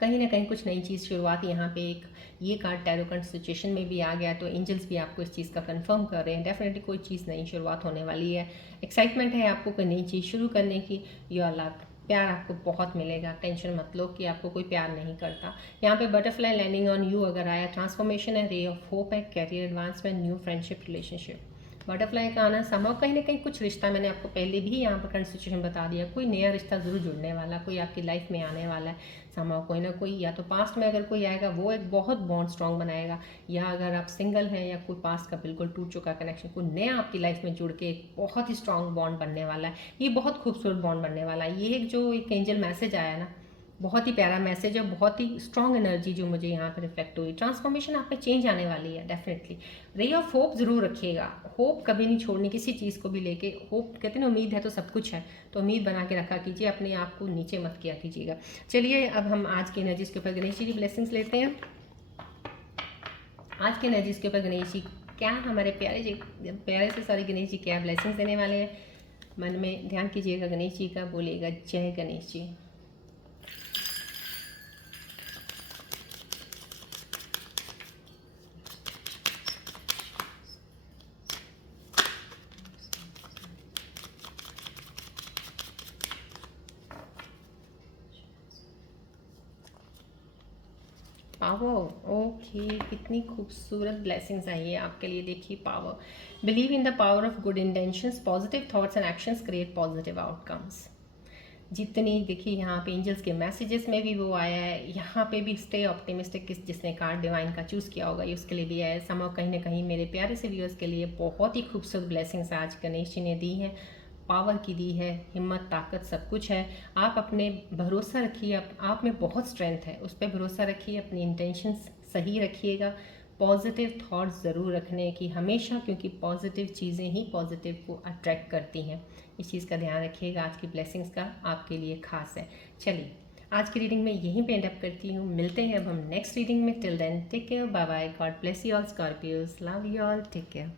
कहीं ना कहीं कुछ नई चीज़ शुरुआत। यहाँ पे एक ये कार्ड टैरो सिचुएशन में भी आ गया, तो एंजल्स भी आपको इस चीज़ का कंफर्म कर रहे हैं, डेफिनेटली कोई चीज़ नई शुरुआत होने वाली है। एक्साइटमेंट है आपको कोई नई चीज़ शुरू करने की, यू आर लव्ड। प्यार आपको बहुत मिलेगा, टेंशन मत लो कि आपको कोई प्यार नहीं करता। यहाँ पे बटरफ्लाई लैंडिंग ऑन यू अगर आया, ट्रांसफॉर्मेशन है, रे ऑफ होप है, career advancement, new friendship relationship. Butterfly का आना संभव कहीं ना कहीं कुछ रिश्ता, मैंने आपको पहले भी यहाँ पर करंट सिचुएशन बता दिया, कोई नया रिश्ता ज़रूर जुड़ने वाला, कोई आपकी लाइफ में आने वाला है संभव। कोई ना कोई, या तो पास्ट में अगर कोई आएगा वो एक बहुत बॉन्ड स्ट्रॉन्ग बनाएगा, या अगर आप सिंगल हैं या कोई पास्ट का बिल्कुल टूट चुका कनेक्शन, कोई नया आपकी लाइफ में जुड़ के एक बहुत ही स्ट्रॉन्ग बॉन्ड बनने वाला है। ये बहुत खूबसूरत बॉन्ड बनने वाला है। ये एक जो एक एंजल मैसेज आया ना, बहुत ही प्यारा मैसेज है, बहुत ही स्ट्रॉन्ग एनर्जी जो मुझे यहाँ पर रिफ्लेक्ट हुई। ट्रांसफॉर्मेशन आप में चेंज आने वाली है डेफिनेटली। रे ऑफ होप ज़रूर रखिएगा, होप कभी नहीं छोड़नी किसी चीज़ को भी लेके। होप कहते हैं ना, उम्मीद है तो सब कुछ है, तो उम्मीद बना के रखा कीजिए, अपने आप को नीचे मत किया कीजिएगा। चलिए अब हम आज की एनर्जीज के ऊपर गणेश जी की ब्लेसिंग्स लेते हैं। आज की एनर्जीज के ऊपर गणेश जी क्या हमारे प्यारे से सारे गणेश जी क्या ब्लेसिंग्स देने वाले हैं। मन में ध्यान कीजिएगा गणेश जी का, बोलिएगा जय गणेश जी। पावर, ओके, कितनी खूबसूरत ब्लेसिंग्स आई है आपके लिए। देखिए power, believe in the power of good intentions, positive thoughts and actions create positive outcomes. जितनी देखिए यहाँ पे एंजल्स के मैसेजेस में भी वो आया है, यहाँ पे भी स्टे ऑप्टिमिस्टिक, जिसने कार्ड डिवाइन का चूज़ किया होगा ये उसके लिए भी आया है। समाव कहीं ना कहीं मेरे प्यारे से व्यूअर्स के लिए बहुत ही खूबसूरत ब्लेसिंग्स आज गणेश जी ने दी हैं, पावर की दी है, हिम्मत ताकत सब कुछ है। आप अपने भरोसा रखिए, आप में बहुत स्ट्रेंथ है, उस पर भरोसा रखिए, अपनी इंटेंशंस सही रखिएगा, पॉजिटिव थॉट्स ज़रूर रखने की हमेशा, क्योंकि पॉजिटिव चीज़ें ही पॉजिटिव को अट्रैक्ट करती हैं। इस चीज़ का ध्यान रखिएगा, आज की ब्लेसिंग्स का आपके लिए खास है। चलिए आज की रीडिंग में यहीं पे एंड अप करती हूँ, मिलते हैं अब हम नेक्स्ट रीडिंग में। Till then take care, bye bye, God bless you all Scorpios, love you all, take care.